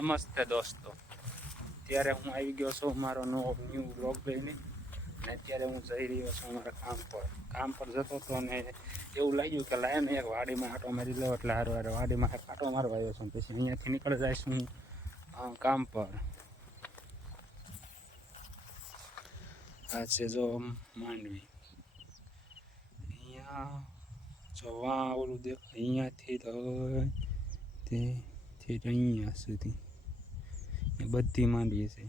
નમસ્તે દોસ્તો. અત્યારે હું આવી ગયો છું મારો નવો ન્યૂ બ્લોગ લઈને. અને અત્યારે હું જઈ રહ્યો છું મારા કામ પર. કામ પર જતો હતો અને એવું લાગ્યું કે લાય ને એક વાડીમાં આટો મારી લો એટલે હારો હારો. વાડીમાં એક આટો મારવા આવ્યો છું પછી અહીંયાથી નીકળી જઈશ હું કામ પર. આ છે જો માંડવી. અહીંયા જોવા ઓલું દેખ અહીંયાથી તો અહીંયા સુધી. બધી માંડવી છે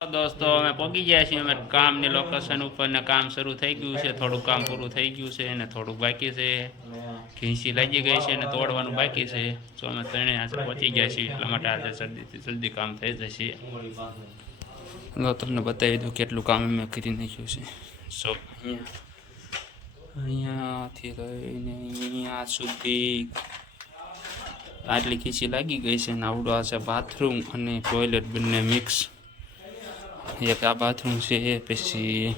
દોસ્તો, અમે પહોંચી ગયા છીએ, અમે કામની લોકેશન ઉપર ને કામ શરૂ થઈ ગયું છે, થોડું કામ પૂરું થઈ ગયું છે અને થોડુંક બાકી છે. ઘીસી લાગી ગઈ છે ને તોડવાનું બાકી છે. તો અમે ત્રણે આજે પહોંચી ગયા છીએ, એટલા માટે આજે જલ્દીથી જલ્દી કામ થઈ જશે. તમને બતાવી દઉં કેટલું કામ અમે કરી નાખ્યું છે. સો અહીંયા અહીંયાથી લઈને અહીંયા સુધી આટલી ખીચી લાગી ગઈ છે ને આવડો આ છે બાથરૂમ અને ટોયલેટ બંને મિક્સ એક આ બાથરૂમ છે પછી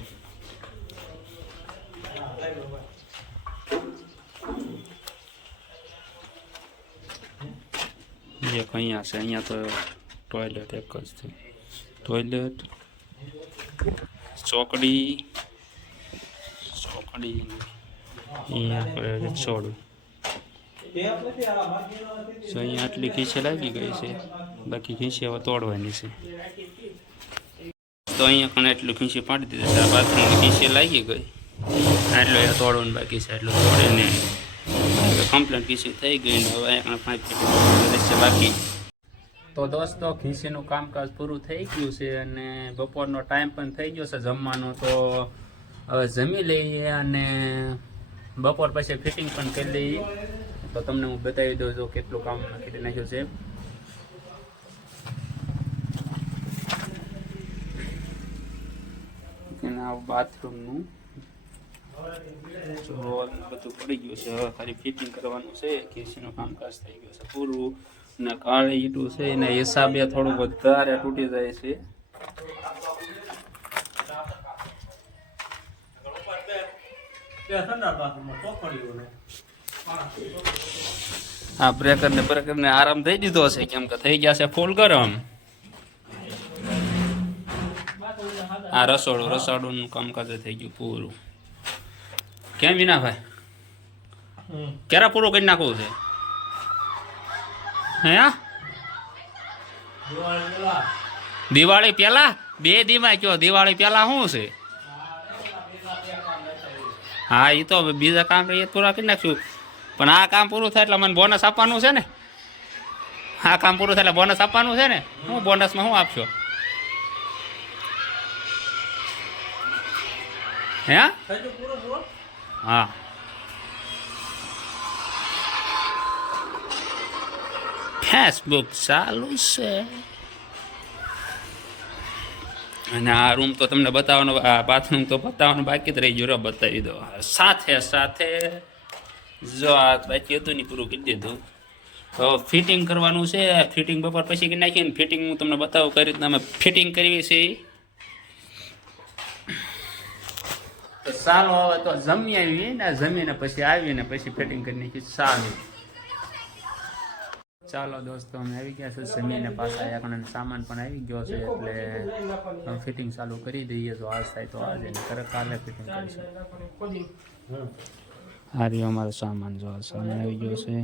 એક અહીંયા છે અહીંયા તો ટોયલેટ એક જ છે ટોયલેટ ચોકડી ચોકડી અહીંયા પર રસોડું સો અહીંયા આટલી ખીચે લાગી ગઈ છે બાકી ખીચી હવે તોડવાની છે તો અહીંયા પણ એટલું ખીસી પાડી દીધું. છે બાથરૂમ ખીસી લાગી ગઈ. આટલું એ તોડવાનું બાકી છે એટલું તોડીને કમ્પ્લેટ ખીસી થઈ ગઈ ને હવે અહીંયા પાંચ છે બાકી. તો દોસ્તો ખીસીનું કામકાજ પૂરું થઈ ગયું છે અને બપોરનો ટાઈમ પણ થઈ ગયો છે જમવાનો. તો હવે જમી લઈએ અને બપોર પછી ફિટિંગ પણ કરી લઈએ. તો તમને હું બતાવી દઉં છું કેટલું કામ નાખી નાખ્યું છે. એના બાથરૂમનું રોલ બધું પડી ગયું છે. ખાલી ફિટિંગ કરવાનું છે. કેસીનું કામકાજ થઈ ગયું છે પૂરું. ને કાળે ઈટું છે એના હિસાબે થોડું વધારે તૂટી જાય છે. હા બ્રેકર ને બ્રેકર ને આરામ થઈ દીધો છે. કેમ કે થઈ ગયા છે ફૂલ ગરમ. આ રસોડું રસોડું નું કામકાજ થઈ ગયું પૂરું. કેમ વિનાભાઈ ક્યારે પૂરું કરી નાખવું છે? હે? દિવાળી પેલા બે દીમાં કયો? દિવાળી પેલા શું છે? હા એ તો બીજા કામ એ પૂરા કરી નાખશું. પણ આ કામ પૂરું થાય એટલે મને બોનસ આપવાનું છે ને? આ કામ પૂરું થાય એટલે બોનસ આપવાનું છે ને? હું બોનસમાં શું આપશો? હે? હા. ફેસબુક ચાલુ છે. અને આ રૂમ તો તમને બતાવવાનો આ બાથરૂમ તો બતાવવાનું બાકી જ રહી ગયું બતાવી દો. સાથે સાથે જો આ બાકી હતું ને પૂરું કરી દીધું. તો ફિટિંગ કરવાનું છે ફિટિંગ બપોર પછી કરી નાખીને ફિટિંગ હું તમને બતાવું કઈ રીતના અમે ફિટિંગ કરવી છે ચાલો હવે તો જમી આવીએ, ને જમીને પછી આવીને પછી ફિટિંગ કરી નાખી સારું. ચાલો દોસ્તો, અમે આવી ગયા છે જમીને પાછા. આપણને સામાન પણ આવી ગયો છે, એટલે ફિટિંગ ચાલુ કરી દઈએ. જો આજ થાય તો આજે કરે કાલે ફિટિંગ કરીશું. આ રહ્યો અમારો સામાન. જો આ સામાન આવી ગયો છે.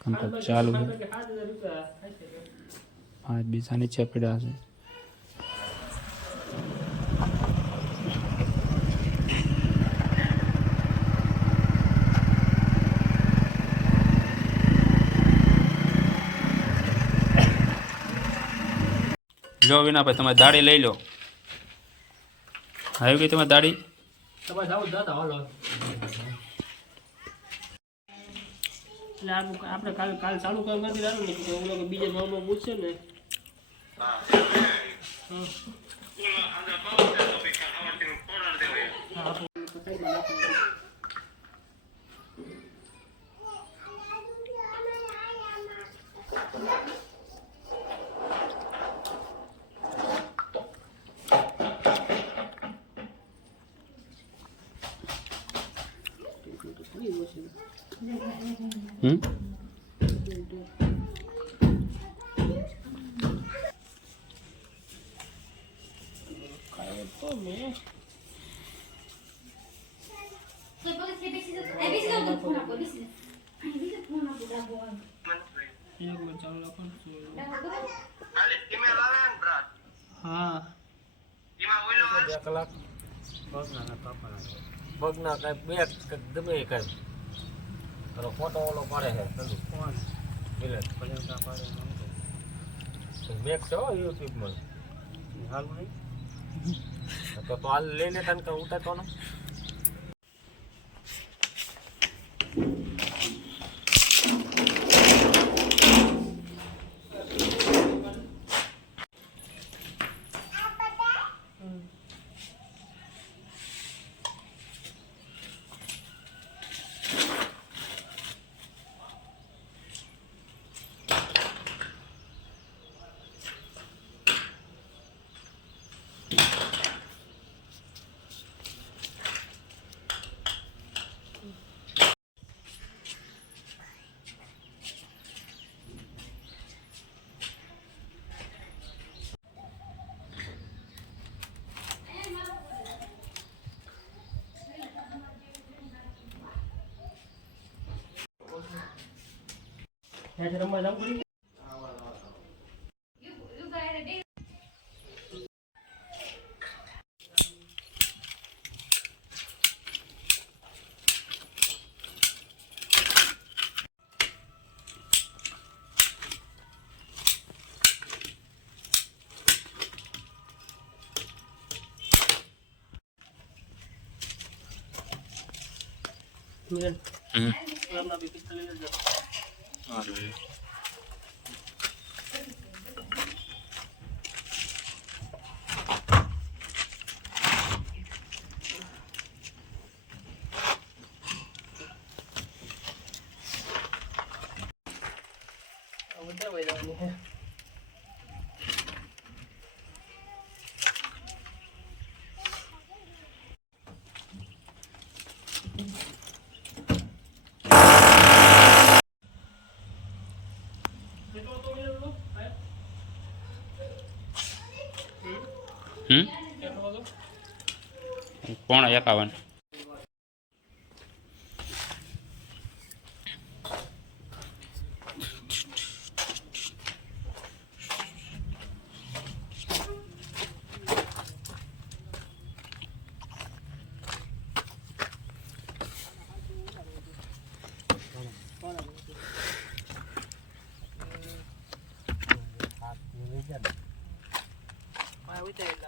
કામકાજ ચાલુ. આજ બીજા નીચે પડ્યા છે. લો વિનાભાઈ તમે દાડી લઈ લો. આવી ગઈ તમારી હાલો. એટલે આપણે કાલ કાલ ચાલુ કામ નથી રાખવું ને કે બીજે ભાવમાં પૂછશે ને. હમ. હા, હા બે કલાક ભગના છે. પગના કાંઈ બે ગમે કાંઈ પેલો ફોટો ઓલો પાડે છે કોણ પેલે પર્યંકા પાડે. મેક છે યુટ્યુબમાં હાલ નહીં તો હાલ લઈને તને કે ઉતારતો ત્યાંથી રમવા જવું પડી હમ. રમના બી પિસ્તોલ લઈને જતો હવે ક્યાં વહી જવાની છે? કેટલો હતો મિલન નો? હે? હમ? એકાવન? એકાવન હા,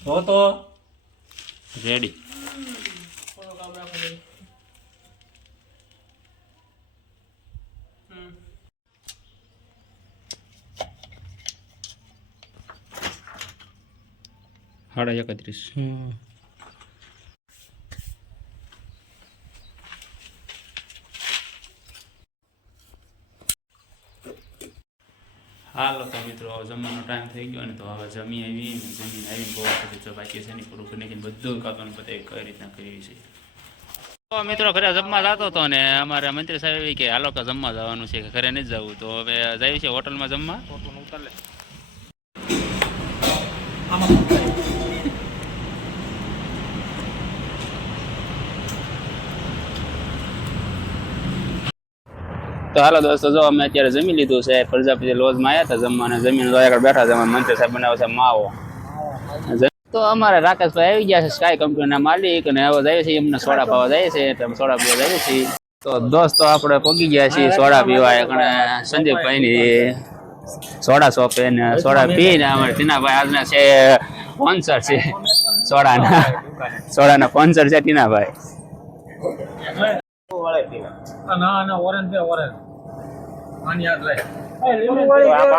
તો તો. રેડી સાડા એકત્રીસ. હાલો તો મિત્રો જમવાનો ટાઈમ થઈ ગયો ને તો હવે જમી આવી ને જમીને આવીને બહુ બધું બાકી છે ને પૂરું કરીને બધું કાપવાનું બધા કઈ રીતના કરીએ છીએ. તો મિત્રો, ઘરે જમવા જતો હતો ને અમારે મંત્રી સાહેબ એવી કે, હાલો કે જમવા જવાનું છે, કે ઘરે નથી જવું. તો હવે જાય છે હોટલમાં જમવા. હાલો દોસ્તો, જો અમે અત્યારે જમી લીધું છે, પ્રજાપતિ લોજમાં આવ્યા હતા જમવાને જમીન આગળ બેઠા અમારા મંત્રી સાહેબ બનાવે છે માવો. તો અમારે રાકેશભાઈ આવી ગયા છે સ્કાય કંપનીના માલિક અને હવે જાય છે એમને સોડા પાવા જાય છે, એટલે સોડા પીવા જાય છે. તો દોસ્તો, આપણે પગી ગયા છીએ સોડા પીવા અને સંજયભાઈની સોડા શોપે ને સોડા પીને અમારે ટીનાભાઈ આજના છે સ્પોન્સર છે સોડાના. સોડાના સ્પોન્સર છે ટીનાભાઈ. ના ના ઓરેન્જ ઓરેન્જ આની યાદ વાળી